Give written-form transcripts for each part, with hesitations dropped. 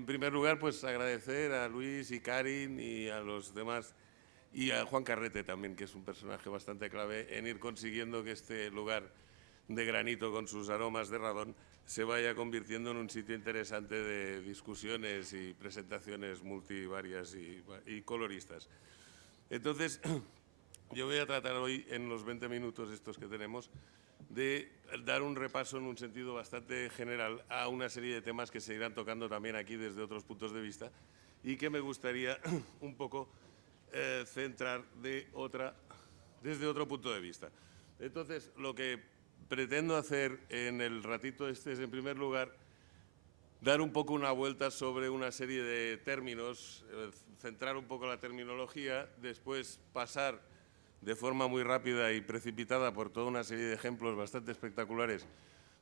En primer lugar, pues agradecer a Luis y Karin y a los demás, y a Juan Carrete también, que es un personaje bastante clave en ir consiguiendo que este lugar de granito con sus aromas de radón se vaya convirtiendo en un sitio interesante de discusiones y presentaciones multivarias y coloristas. Entonces, yo voy a tratar hoy, en los 20 minutos estos que tenemos, de dar un repaso en un sentido bastante general a una serie de temas que se irán tocando también aquí desde otros puntos de vista y que me gustaría un poco centrar desde otro punto de vista. Entonces, lo que pretendo hacer en el ratito este es, en primer lugar, dar un poco una vuelta sobre una serie de términos, centrar un poco la terminología, después pasar de forma muy rápida y precipitada por toda una serie de ejemplos bastante espectaculares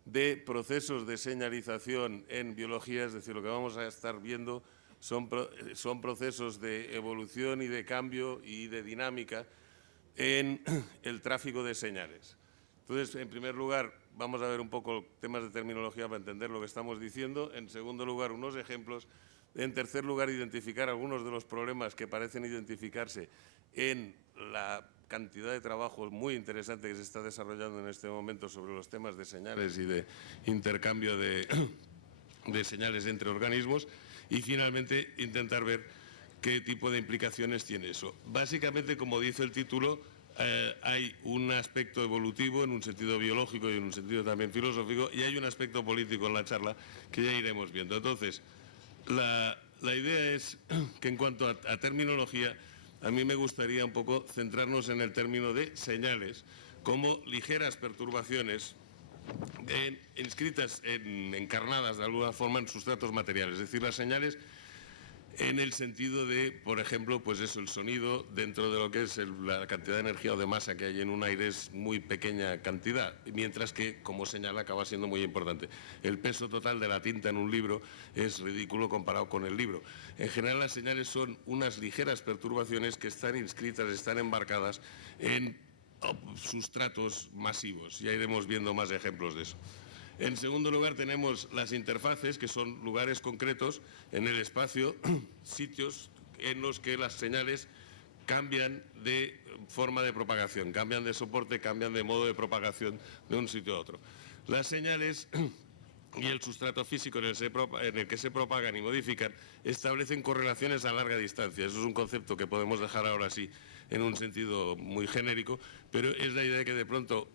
de procesos de señalización en biología, es decir, lo que vamos a estar viendo son procesos de evolución y de cambio y de dinámica en el tráfico de señales. Entonces, en primer lugar, vamos a ver un poco temas de terminología para entender lo que estamos diciendo. En segundo lugar, unos ejemplos. En tercer lugar, identificar algunos de los problemas que parecen identificarse en la cantidad de trabajos muy interesante que se está desarrollando en este momento sobre los temas de señales y de intercambio de señales entre organismos. Y, finalmente, intentar ver qué tipo de implicaciones tiene eso. Básicamente, como dice el título, hay un aspecto evolutivo en un sentido biológico y en un sentido también filosófico, y hay un aspecto político en la charla que ya iremos viendo. Entonces, la idea es que en cuanto a terminología, a mí me gustaría un poco centrarnos en el término de señales como ligeras perturbaciones inscritas, encarnadas de alguna forma en sustratos materiales, es decir, las señales en el sentido de, por ejemplo, pues eso, el sonido dentro de lo que es la cantidad de energía o de masa que hay en un aire es muy pequeña cantidad, mientras que, como señala, acaba siendo muy importante. El peso total de la tinta en un libro es ridículo comparado con el libro. En general, las señales son unas ligeras perturbaciones que están inscritas, están embarcadas en sustratos masivos. Ya iremos viendo más ejemplos de eso. En segundo lugar, tenemos las interfaces, que son lugares concretos en el espacio, sitios en los que las señales cambian de forma de propagación, cambian de soporte, cambian de modo de propagación de un sitio a otro. Las señales y el sustrato físico en el que se propagan y modifican establecen correlaciones a larga distancia. Eso es un concepto que podemos dejar ahora sí en un sentido muy genérico, pero es la idea de que de pronto,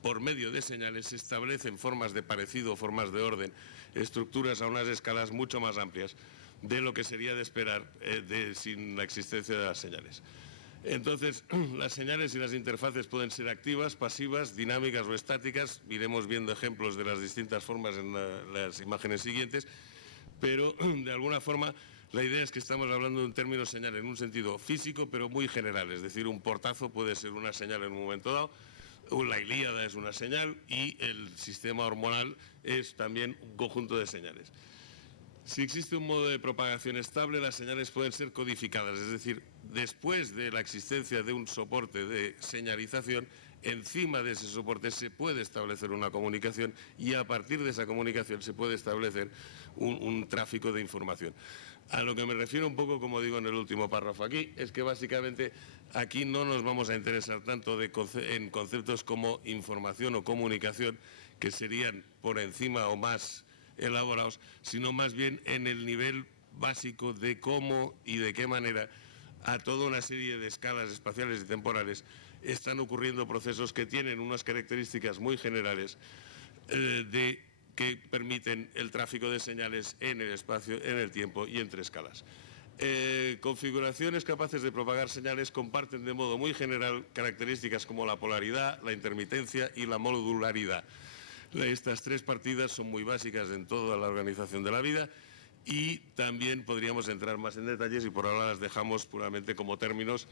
por medio de señales, se establecen formas de parecido, formas de orden, estructuras a unas escalas mucho más amplias de lo que sería de esperar sin la existencia de las señales. Entonces, las señales y las interfaces pueden ser activas, pasivas, dinámicas o estáticas. Iremos viendo ejemplos de las distintas formas en las imágenes siguientes, pero de alguna forma la idea es que estamos hablando de un término señal en un sentido físico, pero muy general. Es decir, un portazo puede ser una señal en un momento dado, la ilíada es una señal y el sistema hormonal es también un conjunto de señales. Si existe un modo de propagación estable, las señales pueden ser codificadas, es decir, después de la existencia de un soporte de señalización, encima de ese soporte se puede establecer una comunicación y a partir de esa comunicación se puede establecer un tráfico de información. A lo que me refiero un poco, como digo en el último párrafo aquí, es que básicamente aquí no nos vamos a interesar tanto en conceptos como información o comunicación, que serían por encima o más elaborados, sino más bien en el nivel básico de cómo y de qué manera a toda una serie de escalas espaciales y temporales están ocurriendo procesos que tienen unas características muy generales que permiten el tráfico de señales en el espacio, en el tiempo y entre escalas. Configuraciones capaces de propagar señales comparten de modo muy general características como la polaridad, la intermitencia y la modularidad. Estas tres partidas son muy básicas en toda la organización de la vida y también podríamos entrar más en detalles y por ahora las dejamos puramente como términos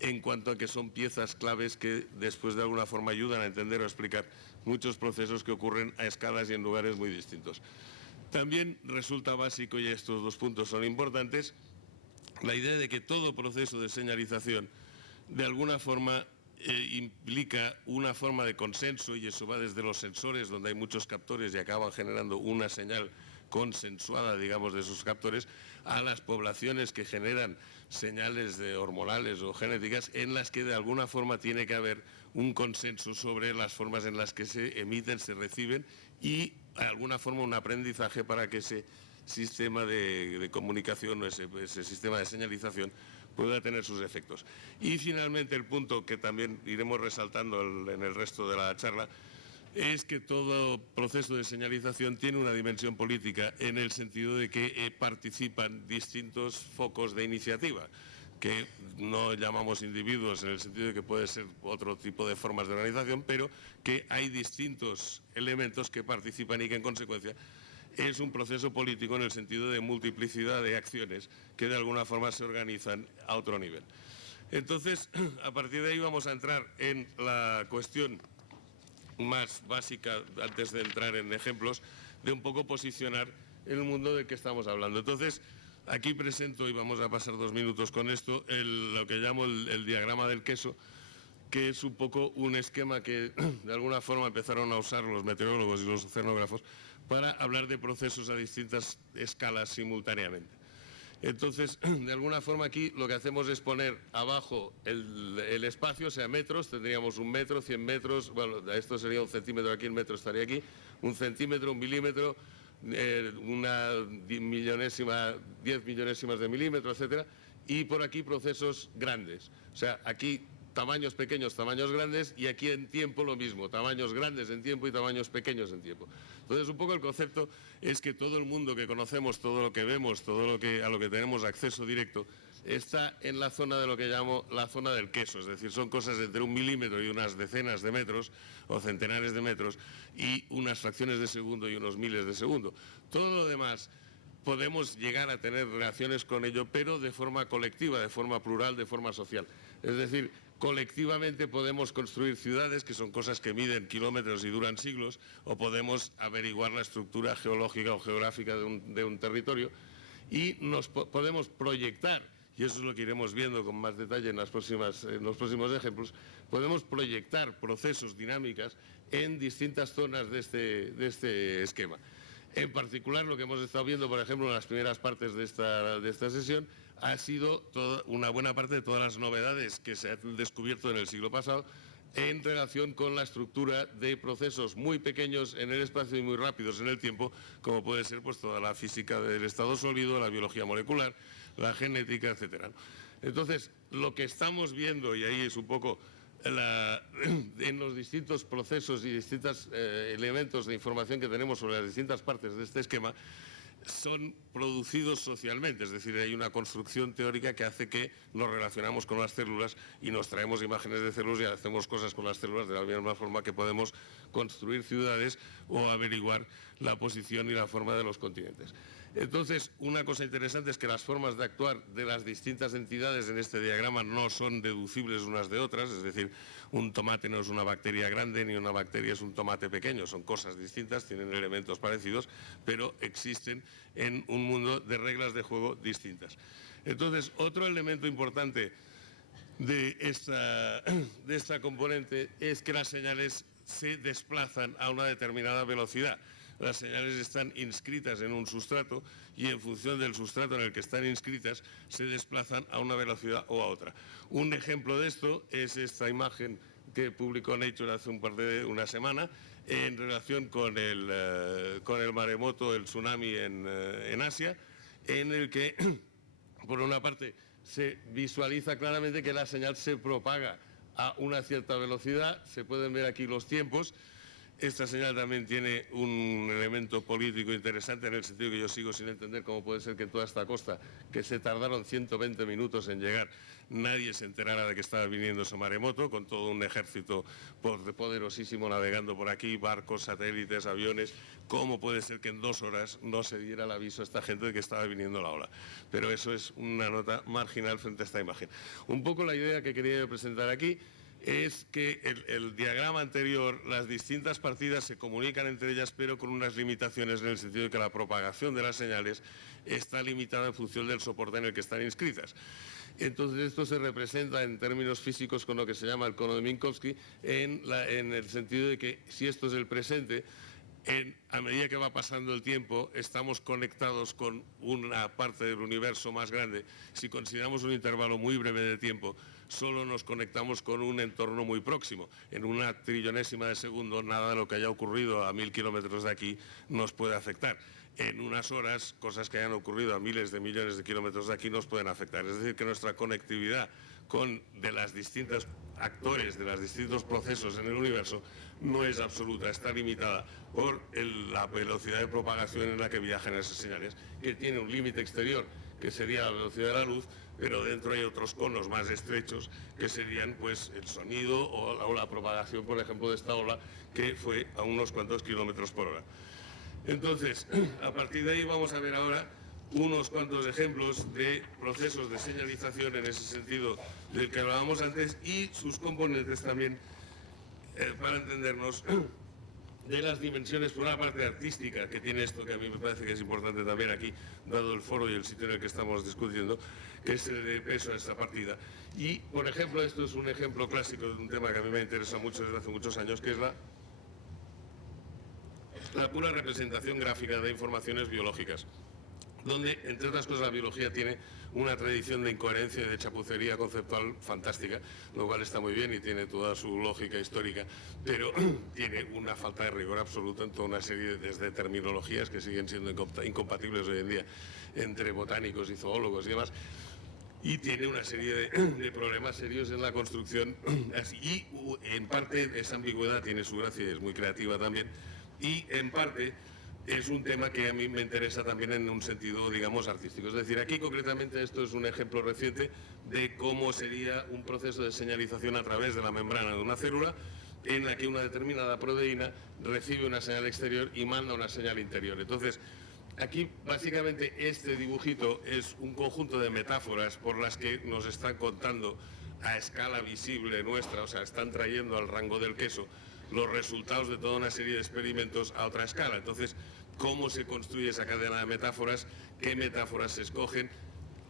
en cuanto a que son piezas claves que después de alguna forma ayudan a entender o explicar muchos procesos que ocurren a escalas y en lugares muy distintos. También resulta básico, y estos dos puntos son importantes, la idea de que todo proceso de señalización de alguna forma implica una forma de consenso, y eso va desde los sensores, donde hay muchos captores y acaban generando una señal consensuada, digamos, de esos captores a las poblaciones que generan señales hormonales o genéticas, en las que de alguna forma tiene que haber un consenso sobre las formas en las que se emiten, se reciben y de alguna forma un aprendizaje para que ese sistema de comunicación o ese sistema de señalización pueda tener sus efectos. Y finalmente el punto que también iremos resaltando en el resto de la charla es que todo proceso de señalización tiene una dimensión política en el sentido de que participan distintos focos de iniciativa, que no llamamos individuos en el sentido de que puede ser otro tipo de formas de organización, pero que hay distintos elementos que participan y que en consecuencia es un proceso político en el sentido de multiplicidad de acciones que de alguna forma se organizan a otro nivel. Entonces, a partir de ahí vamos a entrar en la cuestión más básica, antes de entrar en ejemplos, de un poco posicionar el mundo del que estamos hablando. Entonces, aquí presento, y vamos a pasar 2 minutos con esto, lo que llamo el diagrama del queso, que es un poco un esquema que de alguna forma empezaron a usar los meteorólogos y los oceanógrafos para hablar de procesos a distintas escalas simultáneamente. Entonces, de alguna forma aquí lo que hacemos es poner abajo el espacio, o sea, metros, tendríamos 1 metro, 100 metros, bueno, esto sería 1 centímetro aquí, el metro estaría aquí, 1 centímetro, 1 milímetro, una 10 millonésimas de milímetro, etcétera, y por aquí procesos grandes, o sea, aquí tamaños pequeños, tamaños grandes, y aquí en tiempo lo mismo, tamaños grandes en tiempo y tamaños pequeños en tiempo. Entonces, un poco el concepto es que todo el mundo que conocemos, todo lo que vemos, a lo que tenemos acceso directo, está en la zona de lo que llamo la zona del queso, es decir, son cosas entre 1 milímetro y unas decenas de metros o centenares de metros y unas fracciones de segundo y unos miles de segundo. Todo lo demás podemos llegar a tener relaciones con ello, pero de forma colectiva, de forma plural, de forma social. Es decir, colectivamente podemos construir ciudades, que son cosas que miden kilómetros y duran siglos, o podemos averiguar la estructura geológica o geográfica de un territorio y nos podemos proyectar, y eso es lo que iremos viendo con más detalle en los próximos ejemplos, podemos proyectar procesos, dinámicas en distintas zonas de este esquema. En particular, lo que hemos estado viendo, por ejemplo, en las primeras partes de esta sesión, ha sido una buena parte de todas las novedades que se han descubierto en el siglo pasado en relación con la estructura de procesos muy pequeños en el espacio y muy rápidos en el tiempo, como puede ser pues toda la física del estado sólido, la biología molecular, la genética, etcétera. Entonces, lo que estamos viendo, y ahí es un poco en los distintos procesos y distintos elementos de información que tenemos sobre las distintas partes de este esquema, son producidos socialmente, es decir, hay una construcción teórica que hace que nos relacionamos con las células y nos traemos imágenes de células y hacemos cosas con las células de la misma forma que podemos construir ciudades o averiguar la posición y la forma de los continentes. Entonces, una cosa interesante es que las formas de actuar de las distintas entidades en este diagrama no son deducibles unas de otras, es decir, un tomate no es una bacteria grande ni una bacteria es un tomate pequeño, son cosas distintas, tienen elementos parecidos, pero existen en un mundo de reglas de juego distintas. Entonces, otro elemento importante de esta componente es que las señales se desplazan a una determinada velocidad. Las señales están inscritas en un sustrato y en función del sustrato en el que están inscritas se desplazan a una velocidad o a otra. Un ejemplo de esto es esta imagen que publicó Nature hace una semana en relación con el maremoto, el tsunami en Asia, en el que, por una parte, se visualiza claramente que la señal se propaga a una cierta velocidad, se pueden ver aquí los tiempos. Esta señal también tiene un elemento político interesante en el sentido que yo sigo sin entender cómo puede ser que en toda esta costa, que se tardaron 120 minutos en llegar, nadie se enterara de que estaba viniendo ese maremoto, con todo un ejército poderosísimo navegando por aquí, barcos, satélites, aviones. ¿Cómo puede ser que en 2 horas no se diera el aviso a esta gente de que estaba viniendo la ola? Pero eso es una nota marginal frente a esta imagen. Un poco la idea que quería yo presentar aquí es que el diagrama anterior, las distintas partidas se comunican entre ellas, pero con unas limitaciones en el sentido de que la propagación de las señales está limitada en función del soporte en el que están inscritas. Entonces esto se representa en términos físicos con lo que se llama el cono de Minkowski, en el sentido de que si esto es el presente, a medida que va pasando el tiempo, estamos conectados con una parte del universo más grande. Si consideramos un intervalo muy breve de tiempo, solo nos conectamos con un entorno muy próximo. En una trillonésima de segundo, nada de lo que haya ocurrido a 1000 kilómetros de aquí nos puede afectar. En unas horas, cosas que hayan ocurrido a miles de millones de kilómetros de aquí nos pueden afectar. Es decir, que nuestra conectividad de las distintas actores, de los distintos procesos en el universo, no es absoluta, está limitada por la velocidad de propagación en la que viajan esas señales, que tiene un límite exterior, que sería la velocidad de la luz, pero dentro hay otros conos más estrechos, que serían pues el sonido o la propagación, por ejemplo, de esta ola, que fue a unos cuantos kilómetros por hora. Entonces, a partir de ahí vamos a ver ahora unos cuantos ejemplos de procesos de señalización en ese sentido del que hablábamos antes y sus componentes también, para entendernos, de las dimensiones, por una parte artística que tiene esto, que a mí me parece que es importante también aquí, dado el foro y el sitio en el que estamos discutiendo, que es el de peso de esta partida. Y, por ejemplo, esto es un ejemplo clásico de un tema que a mí me interesa mucho desde hace muchos años, que es la pura representación gráfica de informaciones biológicas, donde, entre otras cosas, la biología tiene una tradición de incoherencia y de chapucería conceptual fantástica, lo cual está muy bien y tiene toda su lógica histórica, pero tiene una falta de rigor absoluto en toda una serie de terminologías que siguen siendo incompatibles hoy en día entre botánicos y zoólogos y demás, y tiene una serie de problemas serios en la construcción, y en parte esa ambigüedad tiene su gracia y es muy creativa también, y en parte es un tema que a mí me interesa también en un sentido, digamos, artístico. Es decir, aquí concretamente esto es un ejemplo reciente de cómo sería un proceso de señalización a través de la membrana de una célula en la que una determinada proteína recibe una señal exterior y manda una señal interior. Entonces, aquí básicamente este dibujito es un conjunto de metáforas por las que nos están contando a escala visible nuestra, o sea, están trayendo al rango del queso los resultados de toda una serie de experimentos a otra escala. Entonces, ¿cómo se construye esa cadena de metáforas? ¿Qué metáforas se escogen?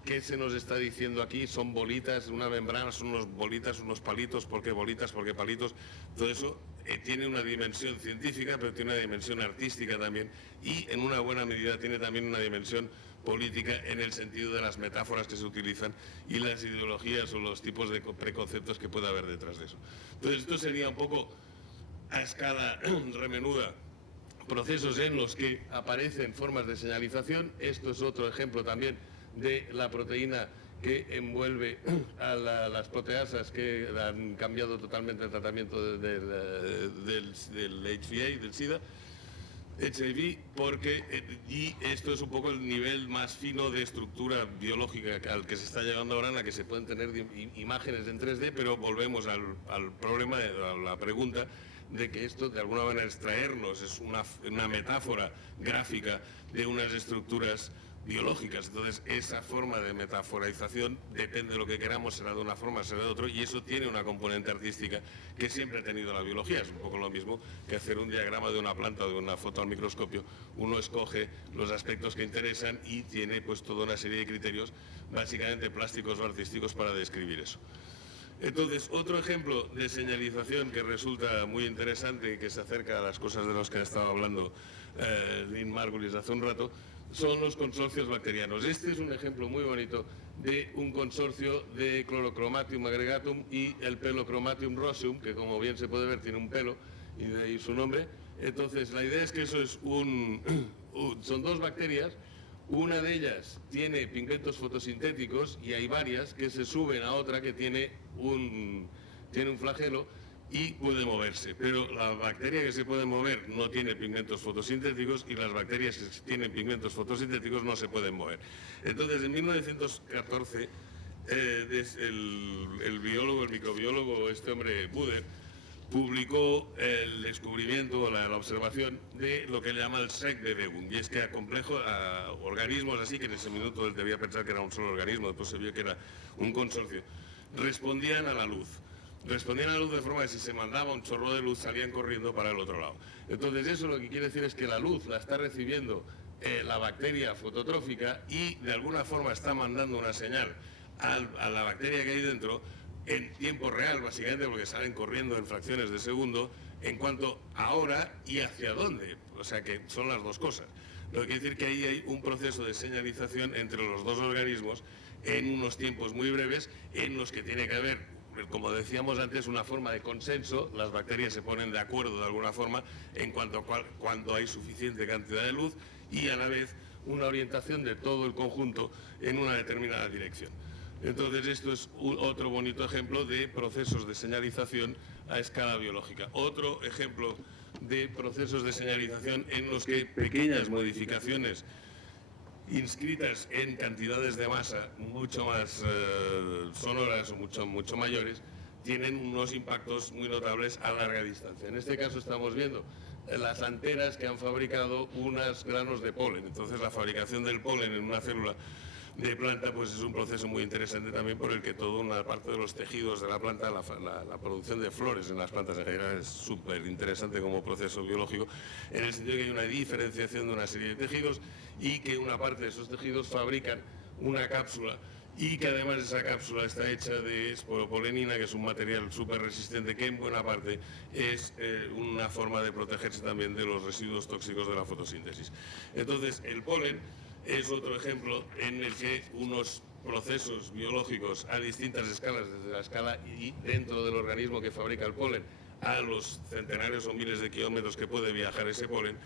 ¿Qué se nos está diciendo aquí? ¿Son bolitas, una membrana, son unos bolitas, unos palitos? ¿Por qué bolitas? ¿Por qué palitos? Todo eso tiene una dimensión científica, pero tiene una dimensión artística también, y en una buena medida tiene también una dimensión política en el sentido de las metáforas que se utilizan y las ideologías o los tipos de preconceptos que puede haber detrás de eso. Entonces, esto sería un poco a escala remenuda procesos en los que aparecen formas de señalización. Esto es otro ejemplo también de la proteína que envuelve a las proteasas que han cambiado totalmente el tratamiento del HVA, del SIDA, HIV, porque, y esto es un poco el nivel más fino de estructura biológica al que se está llegando ahora, en la que se pueden tener imágenes en 3D, pero volvemos al problema, a la pregunta de que esto de alguna manera extraernos es una metáfora gráfica de unas estructuras biológicas. Entonces, esa forma de metaforización, depende de lo que queramos, será de una forma, será de otra, y eso tiene una componente artística que siempre ha tenido la biología. Es un poco lo mismo que hacer un diagrama de una planta o de una foto al microscopio. Uno escoge los aspectos que interesan y tiene pues toda una serie de criterios, básicamente plásticos o artísticos, para describir eso. Entonces, otro ejemplo de señalización que resulta muy interesante y que se acerca a las cosas de las que ha estado hablando Lynn Margulis hace un rato, son los consorcios bacterianos. Este es un ejemplo muy bonito de un consorcio de Chlorochromatium aggregatum y el Pelochromatium roseum, que como bien se puede ver tiene un pelo y de ahí su nombre. Entonces, la idea es que eso es son dos bacterias. Una de ellas tiene pigmentos fotosintéticos y hay varias que se suben a otra que tiene un flagelo y puede moverse. Pero la bacteria que se puede mover no tiene pigmentos fotosintéticos y las bacterias que tienen pigmentos fotosintéticos no se pueden mover. Entonces, en 1914, el microbiólogo, este hombre Buder, publicó el descubrimiento o la observación de lo que le llama el Schreck-Bewegung, y es que a organismos así, que en ese minuto él debía pensar que era un solo organismo, después se vio que era un consorcio, respondían a la luz. Respondían a la luz de forma que si se mandaba un chorro de luz salían corriendo para el otro lado. Entonces eso lo que quiere decir es que la luz la está recibiendo la bacteria fototrófica y de alguna forma está mandando una señal a la bacteria que hay dentro, en tiempo real, básicamente, porque salen corriendo en fracciones de segundo, en cuanto a ahora y hacia dónde. O sea que son las dos cosas. Lo que quiere decir que ahí hay un proceso de señalización entre los dos organismos en unos tiempos muy breves, en los que tiene que haber, como decíamos antes, una forma de consenso. Las bacterias se ponen de acuerdo de alguna forma en cuanto a cuando hay suficiente cantidad de luz, y a la vez una orientación de todo el conjunto en una determinada dirección. Entonces esto es otro bonito ejemplo de procesos de señalización a escala biológica. Otro ejemplo de procesos de señalización en los que pequeñas modificaciones inscritas en cantidades de masa mucho más sonoras o mucho mayores tienen unos impactos muy notables a larga distancia. En este caso estamos viendo las anteras que han fabricado unos granos de polen. Entonces la fabricación del polen en una célula de planta pues es un proceso muy interesante también, por el que toda una parte de los tejidos de la planta, la producción de flores en las plantas en general, es súper interesante como proceso biológico, en el sentido de que hay una diferenciación de una serie de tejidos y que una parte de esos tejidos fabrican una cápsula, y que además esa cápsula está hecha de esporopolenina, que es un material súper resistente, que en buena parte es una forma de protegerse también de los residuos tóxicos de la fotosíntesis. Entonces el polen es otro ejemplo en el que unos procesos biológicos a distintas escalas, desde la escala y dentro del organismo que fabrica el polen a los centenares o miles de kilómetros que puede viajar ese polen,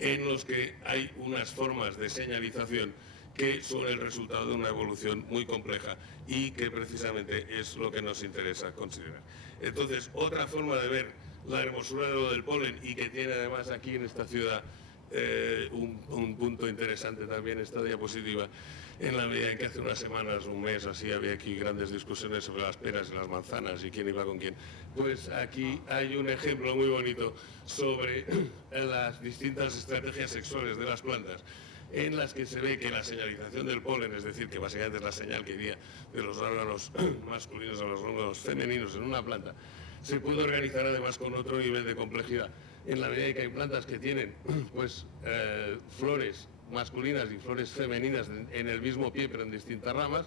en los que hay unas formas de señalización que son el resultado de una evolución muy compleja y que precisamente es lo que nos interesa considerar. Entonces, otra forma de ver la hermosura de lo del polen, y que tiene además aquí en esta ciudad un punto interesante también esta diapositiva, en la medida en que hace unas semanas, un mes así, había aquí grandes discusiones sobre las peras y las manzanas y quién iba con quién. Pues aquí hay un ejemplo muy bonito sobre las distintas estrategias sexuales de las plantas, en las que se ve que la señalización del polen, es decir, que básicamente es la señal que iría de los órganos masculinos a los órganos femeninos en una planta, se puede organizar además con otro nivel de complejidad, en la medida en que hay plantas que tienen pues flores masculinas y flores femeninas en el mismo pie, pero en distintas ramas.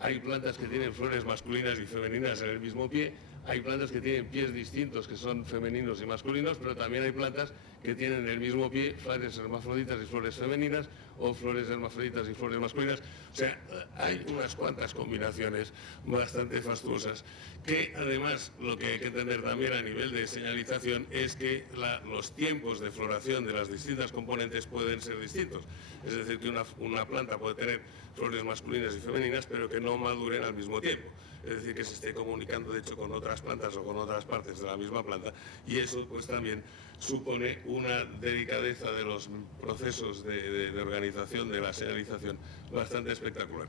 Hay plantas que tienen flores masculinas y femeninas en el mismo pie. Hay plantas que tienen pies distintos, que son femeninos y masculinos, pero también hay plantas que tienen en el mismo pie flores hermafroditas y flores femeninas, o flores hermafroditas y flores masculinas. O sea, hay unas cuantas combinaciones bastante fastuosas, que además lo que hay que entender también a nivel de señalización es que los tiempos de floración de las distintas componentes pueden ser distintos. Es decir, que una planta puede tener flores masculinas y femeninas, pero que no maduren al mismo tiempo. Es decir, que se esté comunicando de hecho con otras plantas o con otras partes de la misma planta, y eso pues también supone una delicadeza de los procesos de organización de la señalización bastante espectacular.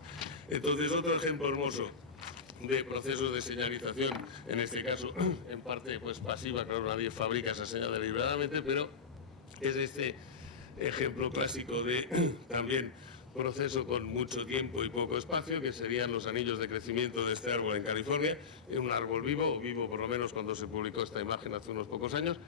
Entonces, otro ejemplo hermoso de procesos de señalización, en este caso en parte pues pasiva, claro, nadie fabrica esa señal deliberadamente, pero es este ejemplo clásico de también proceso con mucho tiempo y poco espacio, que serían los anillos de crecimiento de este árbol en California, un árbol vivo, o vivo por lo menos cuando se publicó esta imagen hace unos pocos años,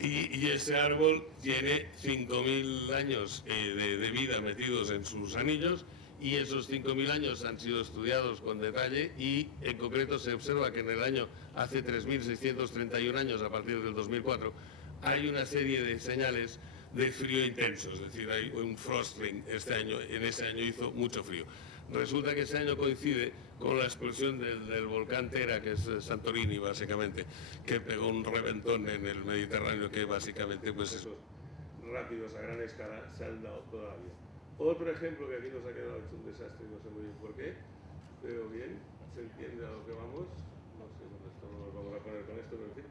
y ese árbol tiene 5.000 años de vida metidos en sus anillos, y esos 5.000 años han sido estudiados con detalle, y en concreto se observa que en el año, hace 3.631 años, a partir del 2004, hay una serie de señales de frío intenso, es decir, hay un frost ring este año, en ese año hizo mucho frío. Resulta que ese año coincide con la explosión del volcán Tera, que es Santorini básicamente, que pegó un reventón en el Mediterráneo, que básicamente pues esos rápidos a gran escala se han dado todavía. Otro ejemplo que aquí nos ha quedado hecho un desastre, no sé muy bien por qué, pero bien, se entiende a lo que vamos, no sé dónde estamos, nos vamos a poner con esto, pero en fin,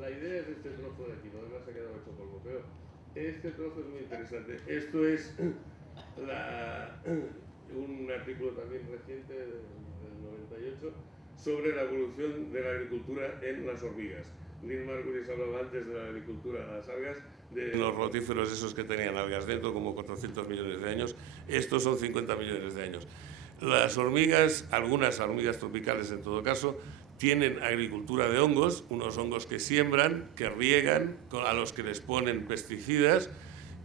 la idea es este trozo de aquí, lo demás se ha quedado hecho polvo, pero este trozo es muy interesante. Esto es un artículo también reciente del 98 sobre la evolución de la agricultura en las hormigas. Neil Margulis hablaba antes de la agricultura de las algas, de los rotíferos esos que tenían algas dentro, como 400 millones de años. Estos son 50 millones de años. Las hormigas, algunas hormigas tropicales en todo caso, tienen agricultura de hongos, unos hongos que siembran, que riegan, a los que les ponen pesticidas,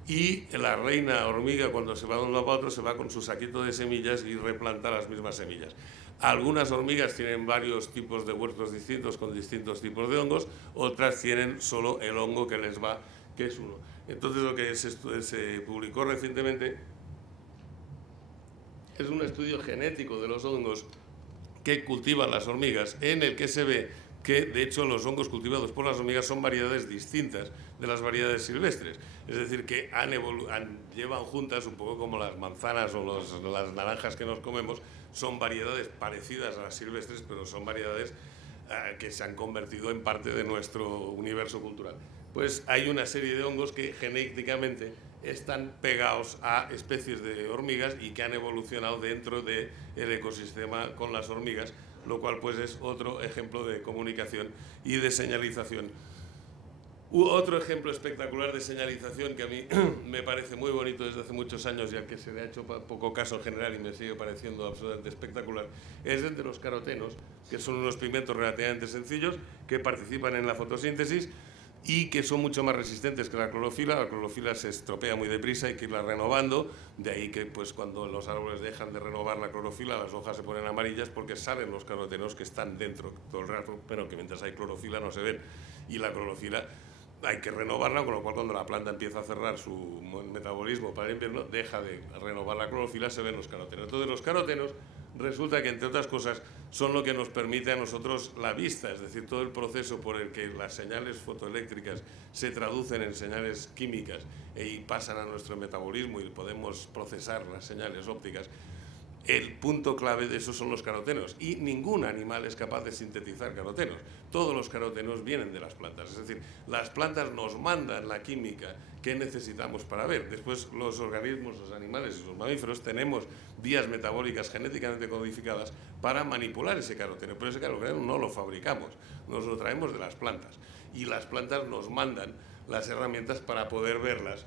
y la reina hormiga, cuando se va de un lado a otro, se va con su saquito de semillas y replanta las mismas semillas. Algunas hormigas tienen varios tipos de huertos distintos con distintos tipos de hongos, otras tienen solo el hongo que les va, que es uno. Entonces lo que se publicó recientemente es un estudio genético de los hongos que cultivan las hormigas, en el que se ve que, de hecho, los hongos cultivados por las hormigas son variedades distintas de las variedades silvestres. Es decir, que llevan juntas, un poco como las manzanas o las naranjas que nos comemos, son variedades parecidas a las silvestres, pero son variedades que se han convertido en parte de nuestro universo cultural. Pues hay una serie de hongos que genéticamente están pegados a especies de hormigas y que han evolucionado dentro del ecosistema con las hormigas, lo cual pues es otro ejemplo de comunicación y de señalización. Otro ejemplo espectacular de señalización que a mí me parece muy bonito desde hace muchos años y al que se le ha hecho poco caso en general y me sigue pareciendo absolutamente espectacular, es el de los carotenos, que son unos pigmentos relativamente sencillos que participan en la fotosíntesis y que son mucho más resistentes que la clorofila. La clorofila se estropea muy deprisa, hay que irla renovando, de ahí que pues, cuando los árboles dejan de renovar la clorofila, las hojas se ponen amarillas porque salen los carotenos que están dentro todo el rato, pero que mientras hay clorofila no se ven. Y la clorofila hay que renovarla, con lo cual cuando la planta empieza a cerrar su metabolismo para el invierno, deja de renovar la clorofila, se ven los carotenos. Entonces los carotenos resulta que, entre otras cosas, son lo que nos permite a nosotros la vista, es decir, todo el proceso por el que las señales fotoeléctricas se traducen en señales químicas y pasan a nuestro metabolismo y podemos procesar las señales ópticas. El punto clave de eso son los carotenos, y ningún animal es capaz de sintetizar carotenos. Todos los carotenos vienen de las plantas, es decir, las plantas nos mandan la química que necesitamos para ver. Después los organismos, los animales y los mamíferos tenemos vías metabólicas genéticamente codificadas para manipular ese caroteno, pero ese caroteno no lo fabricamos, nos lo traemos de las plantas, y las plantas nos mandan las herramientas para poder verlas,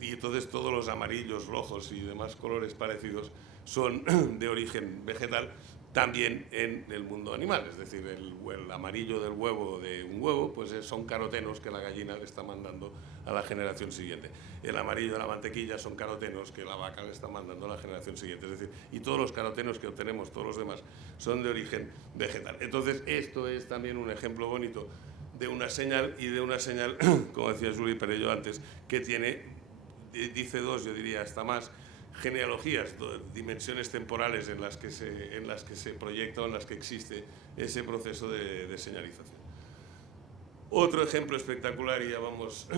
y entonces todos los amarillos, rojos y demás colores parecidos son de origen vegetal también en el mundo animal, es decir, el amarillo del huevo de un huevo pues son carotenos que la gallina le está mandando a la generación siguiente. El amarillo de la mantequilla son carotenos que la vaca le está mandando a la generación siguiente, es decir, y todos los carotenos que obtenemos, todos los demás, son de origen vegetal. Entonces esto es también un ejemplo bonito de una señal, y de una señal, como decía Juli Perello antes, que dice dos, yo diría hasta más, genealogías, dimensiones temporales en las que se proyecta o en las que existe ese proceso de señalización. Otro ejemplo espectacular, y ya vamos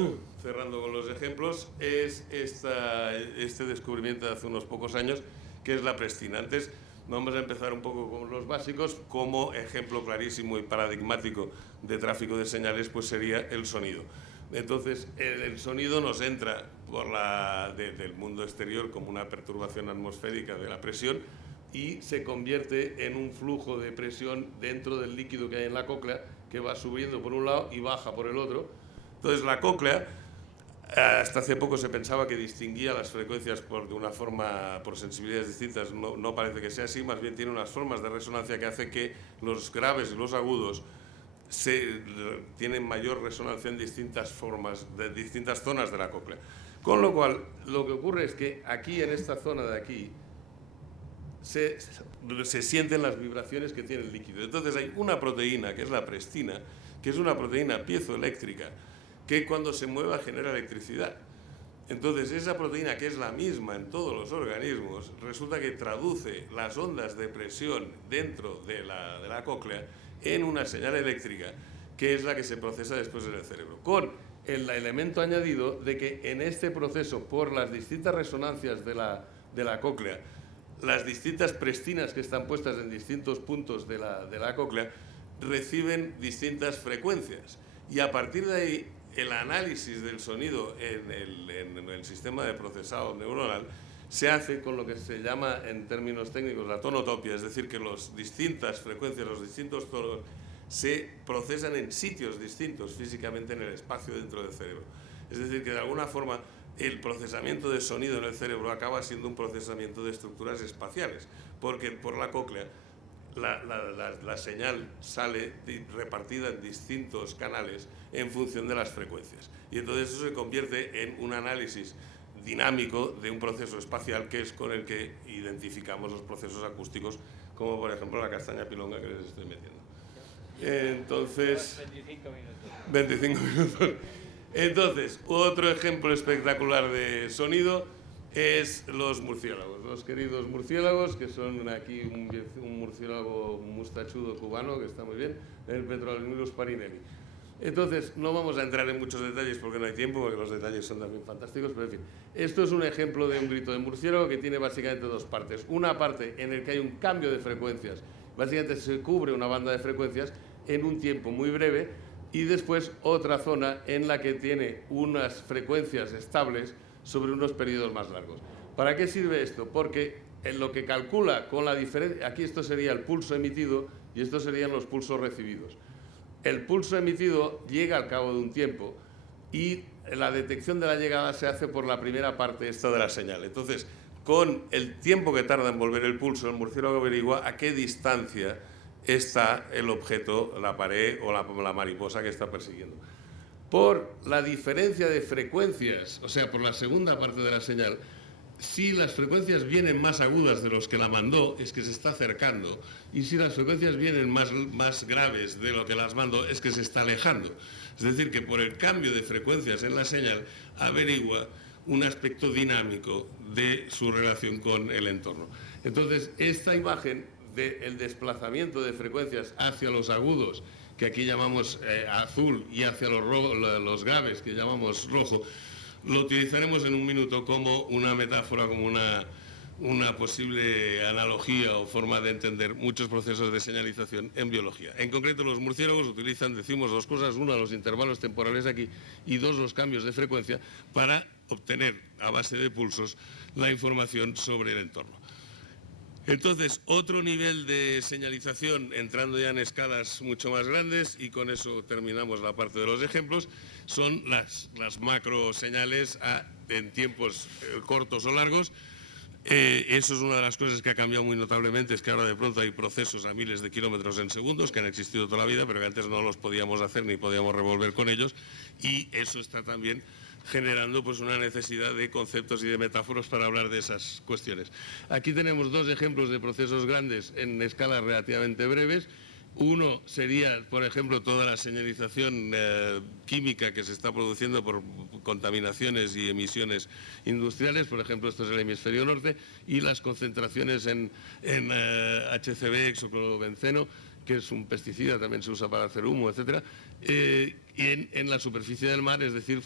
cerrando con los ejemplos, es este descubrimiento de hace unos pocos años, que es la prestina. Antes vamos a empezar un poco con los básicos. Como ejemplo clarísimo y paradigmático de tráfico de señales, pues sería el sonido. Entonces, el sonido nos entra del mundo exterior como una perturbación atmosférica de la presión y se convierte en un flujo de presión dentro del líquido que hay en la cóclea, que va subiendo por un lado y baja por el otro. Entonces, la cóclea, hasta hace poco se pensaba que distinguía las frecuencias por sensibilidades distintas. No parece que sea así, más bien tiene unas formas de resonancia que hace que los graves y los agudos tienen mayor resonancia en distintas formas, de distintas zonas de la cóclea. Con lo cual, lo que ocurre es que aquí, en esta zona de aquí, se sienten las vibraciones que tiene el líquido. Entonces hay una proteína, que es la prestina, que es una proteína piezoeléctrica, que cuando se mueva genera electricidad. Entonces esa proteína, que es la misma en todos los organismos, resulta que traduce las ondas de presión dentro de la cóclea en una señal eléctrica, que es la que se procesa después en el cerebro, con el elemento añadido de que en este proceso, por las distintas resonancias de la cóclea, las distintas prestinas que están puestas en distintos puntos de la cóclea reciben distintas frecuencias, y a partir de ahí el análisis del sonido en el sistema de procesado neuronal se hace con lo que se llama en términos técnicos la tonotopia, es decir, que las distintas frecuencias, los distintos tonos se procesan en sitios distintos físicamente en el espacio dentro del cerebro. Es decir, que de alguna forma el procesamiento de sonido en el cerebro acaba siendo un procesamiento de estructuras espaciales, porque por la cóclea la señal sale repartida en distintos canales en función de las frecuencias. Y entonces eso se convierte en un análisis dinámico de un proceso espacial, que es con el que identificamos los procesos acústicos como por ejemplo la castaña pilonga que les estoy metiendo. Entonces, 25 minutos. Entonces, otro ejemplo espectacular de sonido es los murciélagos. Los queridos murciélagos, que son aquí un murciélago mustachudo cubano, que está muy bien, el Petrolimulus parinelli. Entonces, no vamos a entrar en muchos detalles porque no hay tiempo, porque los detalles son también fantásticos, pero en fin. Esto es un ejemplo de un grito de murciélago que tiene básicamente dos partes. Una parte en la que hay un cambio de frecuencias. Básicamente se cubre una banda de frecuencias en un tiempo muy breve, y después otra zona en la que tiene unas frecuencias estables sobre unos periodos más largos. ¿Para qué sirve esto? Porque en lo que calcula con la diferencia, aquí esto sería el pulso emitido y estos serían los pulsos recibidos. El pulso emitido llega al cabo de un tiempo y la detección de la llegada se hace por la primera parte esta de la señal. Entonces, con el tiempo que tarda en volver el pulso, el murciélago averigua a qué distancia está el objeto, la pared o la mariposa que está persiguiendo. Por la diferencia de frecuencias, o sea, por la segunda parte de la señal, si las frecuencias vienen más agudas de los que la mandó, es que se está acercando, y si las frecuencias vienen más graves de lo que las mandó, es que se está alejando. Es decir, que por el cambio de frecuencias en la señal averigua un aspecto dinámico de su relación con el entorno. Entonces, esta imagen del desplazamiento de frecuencias hacia los agudos, que aquí llamamos azul, y hacia los graves, que llamamos rojo, lo utilizaremos en un minuto como una metáfora, como una posible analogía o forma de entender muchos procesos de señalización en biología. En concreto, los murciélagos utilizan, decimos, dos cosas: una, los intervalos temporales aquí, y dos, los cambios de frecuencia, para obtener a base de pulsos la información sobre el entorno. Entonces, otro nivel de señalización, entrando ya en escalas mucho más grandes, y con eso terminamos la parte de los ejemplos, son las macro señales en tiempos cortos o largos. Eso es una de las cosas que ha cambiado muy notablemente, es que ahora de pronto hay procesos a miles de kilómetros en segundos que han existido toda la vida, pero que antes no los podíamos hacer ni podíamos revolver con ellos, y eso está también generando pues una necesidad de conceptos y de metáforas para hablar de esas cuestiones. Aquí tenemos dos ejemplos de procesos grandes en escalas relativamente breves. Uno sería, por ejemplo, toda la señalización química que se está produciendo por contaminaciones y emisiones industriales. Por ejemplo, esto es el hemisferio norte, y las concentraciones en HCB, hexoclorobenceno, que es un pesticida, también se usa para hacer humo, etcétera, en la superficie del mar, es decir,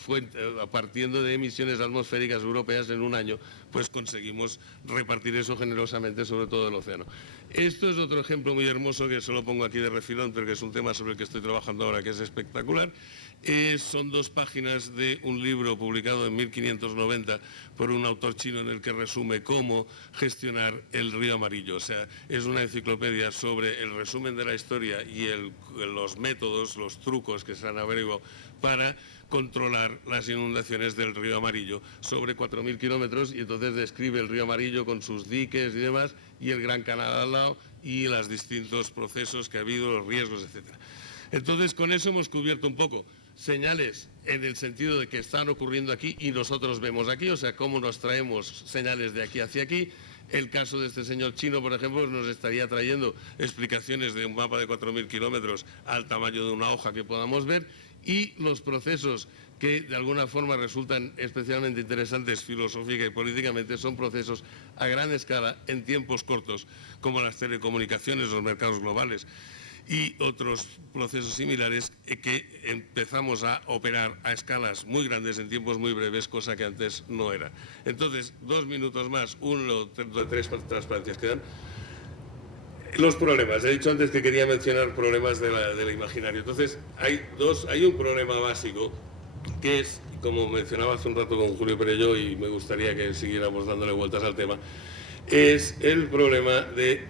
partiendo de emisiones atmosféricas europeas en un año, pues conseguimos repartir eso generosamente sobre todo el océano. Esto es otro ejemplo muy hermoso que solo pongo aquí de refilón, pero que es un tema sobre el que estoy trabajando ahora, que es espectacular. Son 2 páginas de un libro publicado en 1590 por un autor chino, en el que resume cómo gestionar el río Amarillo. O sea, es una enciclopedia sobre el resumen de la historia y los métodos, los trucos que se han averiguado para controlar las inundaciones del río Amarillo sobre 4.000 kilómetros, y entonces describe el río Amarillo con sus diques y demás, y el Gran Canal al lado, y los distintos procesos que ha habido, los riesgos, etcétera. Entonces, con eso hemos cubierto un poco señales en el sentido de que están ocurriendo aquí y nosotros vemos aquí, o sea, cómo nos traemos señales de aquí hacia aquí. El caso de este señor chino, por ejemplo, nos estaría trayendo explicaciones de un mapa de 4.000 kilómetros al tamaño de una hoja que podamos ver, y los procesos que de alguna forma resultan especialmente interesantes filosófica y políticamente son procesos a gran escala en tiempos cortos, como las telecomunicaciones, los mercados globales y otros procesos similares, que empezamos a operar a escalas muy grandes en tiempos muy breves, cosa que antes no era. Entonces, 2 minutos más, uno de 3 transparencias quedan. Los problemas. He dicho antes que quería mencionar problemas del imaginario. Entonces, hay un problema básico que es, como mencionaba hace un rato con Julio Perelló, y me gustaría que siguiéramos dándole vueltas al tema, es el problema de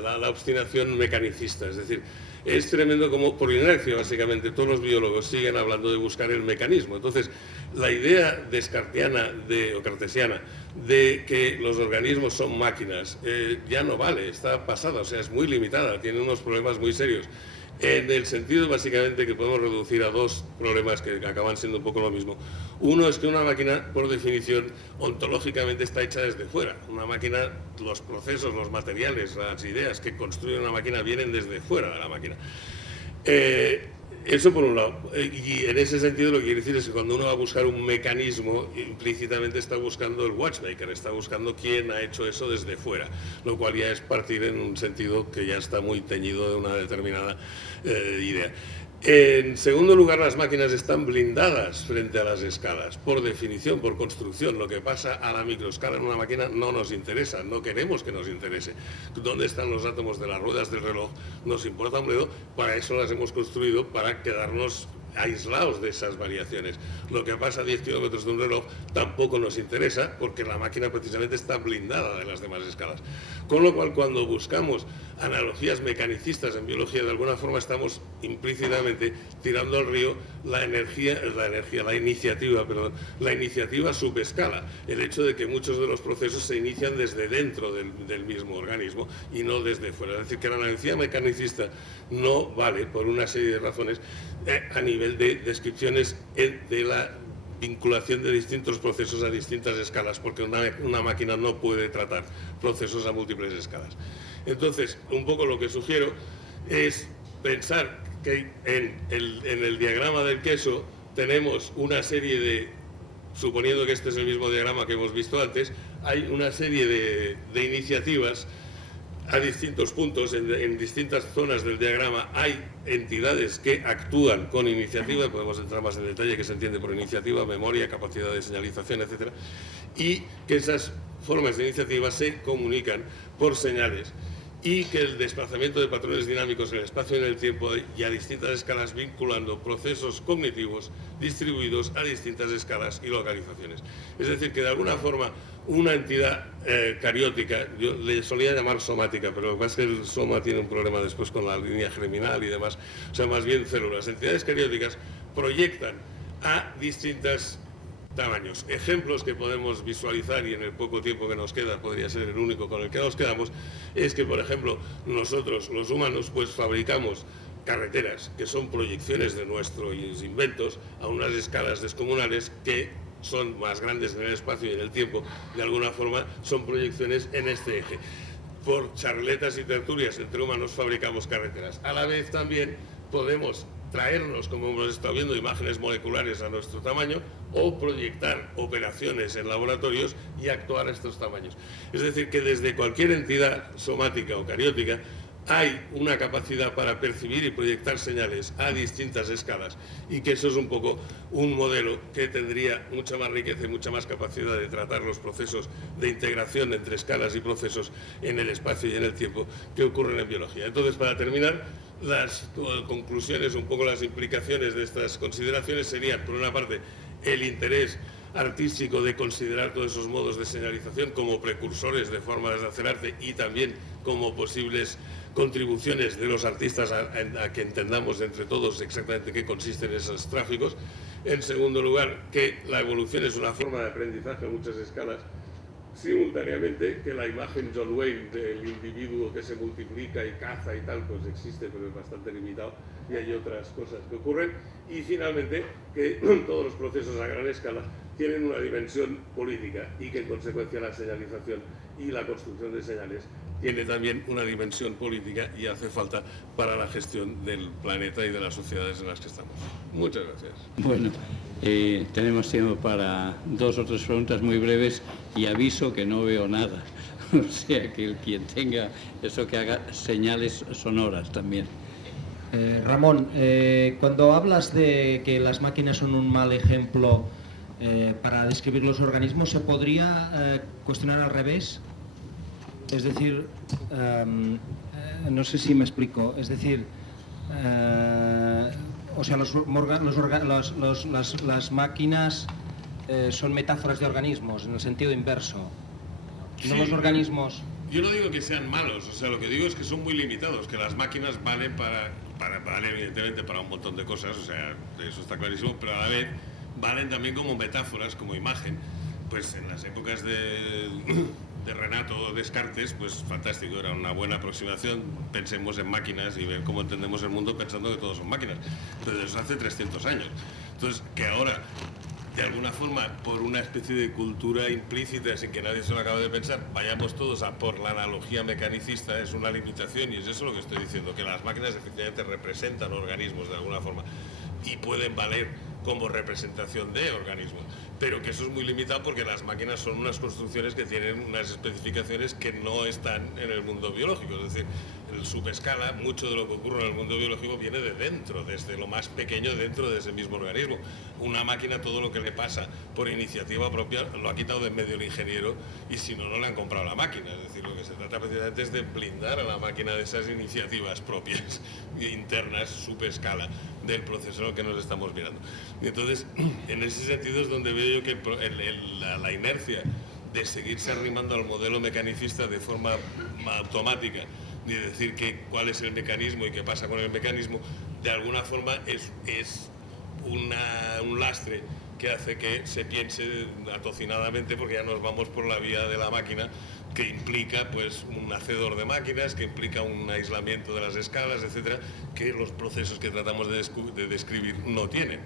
la obstinación mecanicista. Es decir, es tremendo como por inercia, básicamente, todos los biólogos siguen hablando de buscar el mecanismo. Entonces, la idea descartesiana o cartesiana de que los organismos son máquinas ya no vale, está pasada, o sea, es muy limitada, tiene unos problemas muy serios. en el sentido básicamente que podemos reducir a dos problemas que acaban siendo un poco lo mismo. Uno es que una máquina, por definición, ontológicamente está hecha desde fuera. Una máquina, los procesos, los materiales, las ideas que construyen una máquina vienen desde fuera de la máquina. Eso por un lado, y en ese sentido lo que quiere decir es que cuando uno va a buscar un mecanismo, implícitamente está buscando el watchmaker, está buscando quién ha hecho eso desde fuera, lo cual ya es partir en un sentido que ya está muy teñido de una determinada idea. En segundo lugar, las máquinas están blindadas frente a las escalas, por definición, por construcción. Lo que pasa a la microescala en una máquina no nos interesa, no queremos que nos interese. ¿Dónde están los átomos de las ruedas del reloj? Nos importa un bledo, para eso las hemos construido, para quedarnos aislados de esas variaciones. Lo que pasa a 10 kilómetros de un reloj tampoco nos interesa, porque la máquina precisamente está blindada de las demás escalas. Con lo cual, cuando buscamos analogías mecanicistas en biología, de alguna forma estamos implícitamente tirando al río la iniciativa subescala, el hecho de que muchos de los procesos se inician desde dentro del mismo organismo y no desde fuera. Es decir, que la analogía mecanicista no vale por una serie de razones a nivel de descripciones de la vinculación de distintos procesos a distintas escalas, porque una máquina no puede tratar procesos a múltiples escalas. Entonces, un poco lo que sugiero es pensar que en el diagrama del queso tenemos una serie de, suponiendo que este es el mismo diagrama que hemos visto antes, hay una serie de iniciativas a distintos puntos, en distintas zonas del diagrama hay entidades que actúan con iniciativa, podemos entrar más en detalle, que se entiende por iniciativa, memoria, capacidad de señalización, etcétera, y que esas formas de iniciativa se comunican por señales, y que el desplazamiento de patrones dinámicos en el espacio y en el tiempo y a distintas escalas, vinculando procesos cognitivos distribuidos a distintas escalas y localizaciones. Es decir, que de alguna forma una entidad cariótica, yo le solía llamar somática, pero lo que pasa es que el soma tiene un problema después con la línea germinal y demás, o sea, más bien células. Entidades carióticas proyectan a distintas tamaños. Ejemplos que podemos visualizar, y en el poco tiempo que nos queda podría ser el único con el que nos quedamos, es que, por ejemplo, nosotros, los humanos, pues fabricamos carreteras que son proyecciones de nuestros inventos a unas escalas descomunales que son más grandes en el espacio y en el tiempo. De alguna forma son proyecciones en este eje. Por charletas y tertulias entre humanos fabricamos carreteras. A la vez también podemos traernos, como hemos estado viendo, imágenes moleculares a nuestro tamaño o proyectar operaciones en laboratorios y actuar a estos tamaños. Es decir, que desde cualquier entidad somática o cariótica hay una capacidad para percibir y proyectar señales a distintas escalas, y que eso es un poco un modelo que tendría mucha más riqueza y mucha más capacidad de tratar los procesos de integración entre escalas y procesos en el espacio y en el tiempo que ocurren en biología. Entonces, para terminar, las conclusiones, un poco las implicaciones de estas consideraciones serían, por una parte, el interés artístico de considerar todos esos modos de señalización como precursores de formas de hacer arte y también como posibles contribuciones de los artistas a que entendamos entre todos exactamente qué consisten esos tráficos. En segundo lugar, que la evolución es una forma de aprendizaje a muchas escalas, simultáneamente que la imagen John Wayne del individuo que se multiplica y caza y tal, pues existe, pero es bastante limitado, y hay otras cosas que ocurren. Y finalmente, que todos los procesos a gran escala tienen una dimensión política, y que en consecuencia la señalización y la construcción de señales tiene también una dimensión política y hace falta para la gestión del planeta y de las sociedades en las que estamos. Muchas gracias. Bueno, tenemos tiempo para 2 o 3 preguntas muy breves, y aviso que no veo nada. O sea, que quien tenga eso, que haga señales sonoras también. Ramón, cuando hablas de que las máquinas son un mal ejemplo para describir los organismos, ¿se podría cuestionar al revés? Es decir, no sé si me explico, es decir, o sea, las máquinas son metáforas de organismos en el sentido inverso. No, sí, los organismos... Yo no digo que sean malos, o sea, lo que digo es que son muy limitados, que las máquinas valen valen evidentemente para un montón de cosas, o sea, eso está clarísimo, pero a la vez valen también como metáforas, como imagen. Pues en las épocas de Renato Descartes, pues fantástico, era una buena aproximación. Pensemos en máquinas y ver cómo entendemos el mundo pensando que todos son máquinas. Entonces eso hace 300 años. Entonces, que ahora, de alguna forma, por una especie de cultura implícita, sin que nadie se lo acabe de pensar, vayamos todos a por la analogía mecanicista, es una limitación, y es eso lo que estoy diciendo, que las máquinas efectivamente representan organismos de alguna forma y pueden valer como representación de organismos, pero que eso es muy limitado porque las máquinas son unas construcciones que tienen unas especificaciones que no están en el mundo biológico. Es decir, en subescala, mucho de lo que ocurre en el mundo biológico viene de dentro, desde lo más pequeño dentro de ese mismo organismo. Una máquina, todo lo que le pasa por iniciativa propia lo ha quitado de en medio el ingeniero, y si no, no le han comprado la máquina. Es decir, lo que se trata precisamente es de blindar a la máquina de esas iniciativas propias e internas, subescala, del proceso en el que nos estamos mirando. Y entonces, en ese sentido es donde veo yo que la inercia de seguirse arrimando al modelo mecanicista de forma automática, de decir cuál es el mecanismo y qué pasa con el mecanismo, de alguna forma es un lastre que hace que se piense atocinadamente, porque ya nos vamos por la vía de la máquina, que implica pues un hacedor de máquinas, que implica un aislamiento de las escalas, etcétera, que los procesos que tratamos de describir no tienen.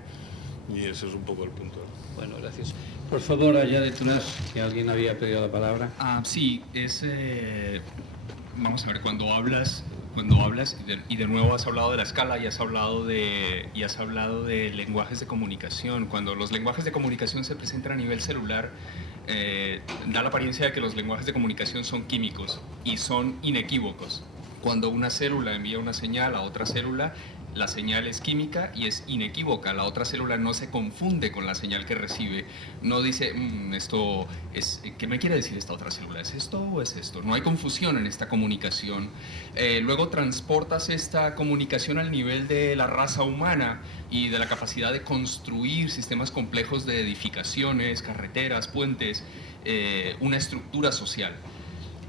Y ese es un poco el punto. Bueno, gracias. Por favor, allá detrás, que alguien había pedido la palabra. Sí, vamos a ver, cuando hablas y de nuevo has hablado de la escala y has hablado de lenguajes de comunicación. Cuando los lenguajes de comunicación se presentan a nivel celular, da la apariencia de que los lenguajes de comunicación son químicos y son inequívocos. Cuando una célula envía una señal a otra célula, la señal es química y es inequívoca. La otra célula no se confunde con la señal que recibe. No dice, esto es, ¿qué me quiere decir esta otra célula? ¿Es esto o es esto? No hay confusión en esta comunicación. Luego transportas esta comunicación al nivel de la raza humana y de la capacidad de construir sistemas complejos de edificaciones, carreteras, puentes, una estructura social.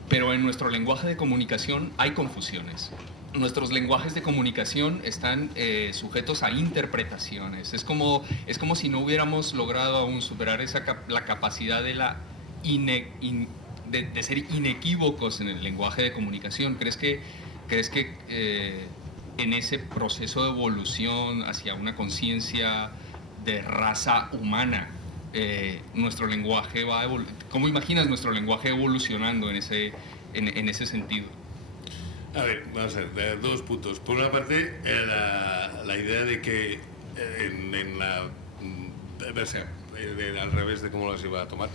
Pero en nuestro lenguaje de comunicación hay confusiones. Nuestros lenguajes de comunicación están sujetos a interpretaciones. Es como si no hubiéramos logrado aún superar la capacidad de ser inequívocos en el lenguaje de comunicación. ¿Crees que en ese proceso de evolución hacia una conciencia de raza humana, nuestro lenguaje va a evolucionar? ¿Cómo imaginas nuestro lenguaje evolucionando en ese sentido? A ver, vamos a ver, dos puntos. Por una parte, la idea de que al revés de cómo las iba a tomar.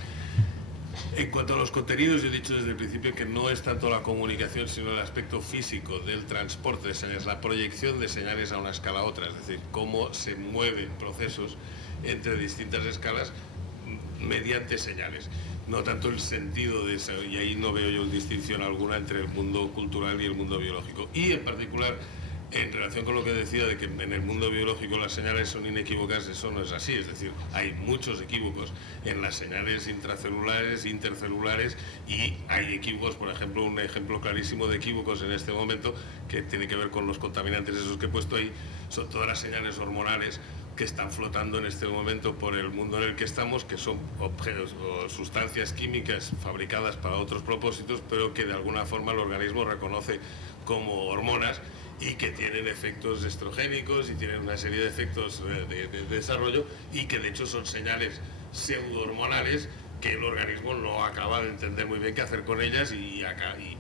En cuanto a los contenidos, yo he dicho desde el principio que no es tanto la comunicación, sino el aspecto físico del transporte de señales, la proyección de señales a una escala a otra, es decir, cómo se mueven procesos entre distintas escalas mediante señales. No tanto el sentido de eso, y ahí no veo yo distinción alguna entre el mundo cultural y el mundo biológico. Y en particular, en relación con lo que decía de que en el mundo biológico las señales son inequívocas, eso no es así. Es decir, hay muchos equívocos en las señales intracelulares, intercelulares, y hay equívocos, por ejemplo, un ejemplo clarísimo de equívocos en este momento, que tiene que ver con los contaminantes esos que he puesto ahí, son todas las señales hormonales que están flotando en este momento por el mundo en el que estamos, que son objetos o sustancias químicas fabricadas para otros propósitos, pero que de alguna forma el organismo reconoce como hormonas y que tienen efectos estrogénicos y tienen una serie de efectos de desarrollo, y que de hecho son señales pseudohormonales que el organismo no acaba de entender muy bien qué hacer con ellas y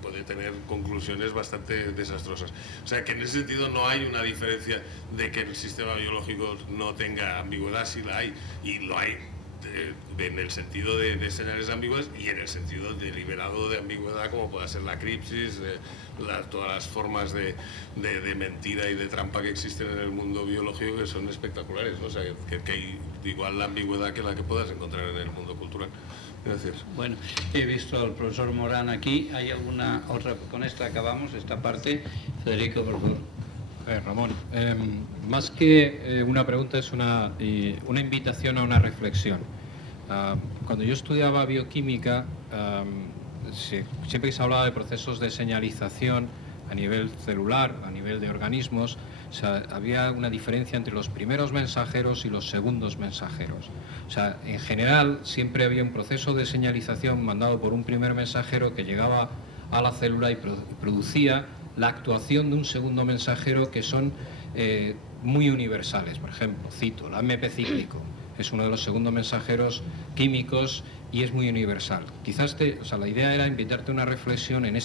puede tener conclusiones bastante desastrosas. O sea que en ese sentido no hay una diferencia de que el sistema biológico no tenga ambigüedad, sí la hay, y lo hay en el sentido de señales ambiguas y en el sentido deliberado de ambigüedad, como pueda ser la cripsis, todas las formas de mentira y de trampa que existen en el mundo biológico, que son espectaculares, ¿no? O sea, que hay igual la ambigüedad que la que puedas encontrar en el mundo cultural. Gracias. Bueno, he visto al profesor Morán aquí. ¿Hay alguna otra? Con esta acabamos, esta parte. Federico, por favor. Ramón, más que una pregunta es una invitación a una reflexión. Cuando yo estudiaba bioquímica, siempre que se hablaba de procesos de señalización, a nivel celular, a nivel de organismos, o sea, había una diferencia entre los primeros mensajeros y los segundos mensajeros. O sea, en general siempre había un proceso de señalización mandado por un primer mensajero que llegaba a la célula y producía la actuación de un segundo mensajero, que son muy universales. Por ejemplo, cito, el AMP cíclico es uno de los segundos mensajeros químicos y es muy universal. Quizás la idea era invitarte a una reflexión en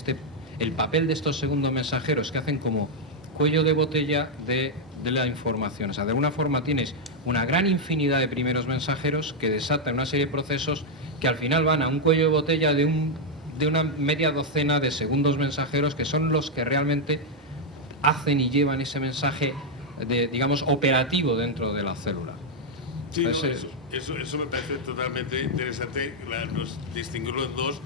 el papel de estos segundos mensajeros, que hacen como cuello de botella de la información. O sea, de alguna forma tienes una gran infinidad de primeros mensajeros que desatan una serie de procesos que al final van a un cuello de botella de una media docena de segundos mensajeros, que son los que realmente hacen y llevan ese mensaje, digamos, operativo dentro de la célula. Sí, no, eso me parece totalmente interesante, distinguirlo en dos,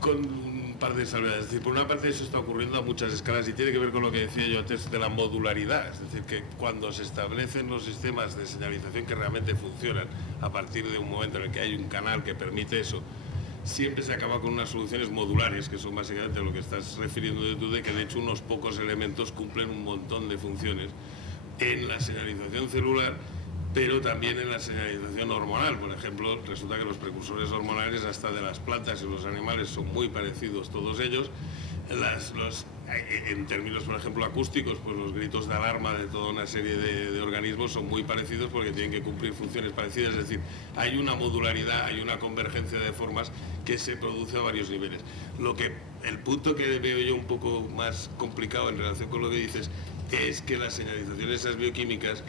con un par de salvedades. Es decir, por una parte eso está ocurriendo a muchas escalas y tiene que ver con lo que decía yo antes de la modularidad. Es decir, que cuando se establecen los sistemas de señalización que realmente funcionan a partir de un momento en el que hay un canal que permite eso, siempre se acaba con unas soluciones modulares, que son básicamente lo que estás refiriendo tú, de que de hecho unos pocos elementos cumplen un montón de funciones en la señalización celular, pero también en la señalización hormonal. Por ejemplo, resulta que los precursores hormonales hasta de las plantas y los animales son muy parecidos todos ellos. En términos, por ejemplo, acústicos, pues los gritos de alarma de toda una serie de organismos son muy parecidos porque tienen que cumplir funciones parecidas. Es decir, hay una modularidad, hay una convergencia de formas que se produce a varios niveles. El punto que veo yo un poco más complicado en relación con lo que dices es que las señalizaciones esas bioquímicas,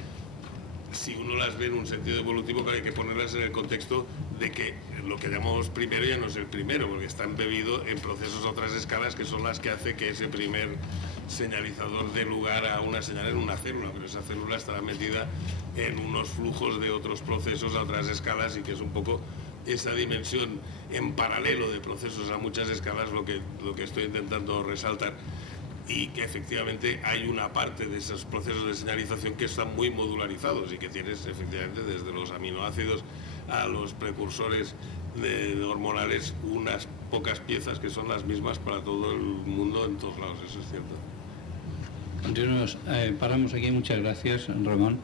si uno las ve en un sentido evolutivo, hay que ponerlas en el contexto de que lo que llamamos primero ya no es el primero, porque está embebido en procesos a otras escalas que son las que hace que ese primer señalizador dé lugar a una señal en una célula, pero esa célula estará metida en unos flujos de otros procesos a otras escalas, y que es un poco esa dimensión en paralelo de procesos a muchas escalas lo que estoy intentando resaltar. Y que efectivamente hay una parte de esos procesos de señalización que están muy modularizados y que tienes efectivamente desde los aminoácidos a los precursores hormonales unas pocas piezas que son las mismas para todo el mundo en todos lados, eso es cierto. Continuamos, paramos aquí, muchas gracias, Ramón.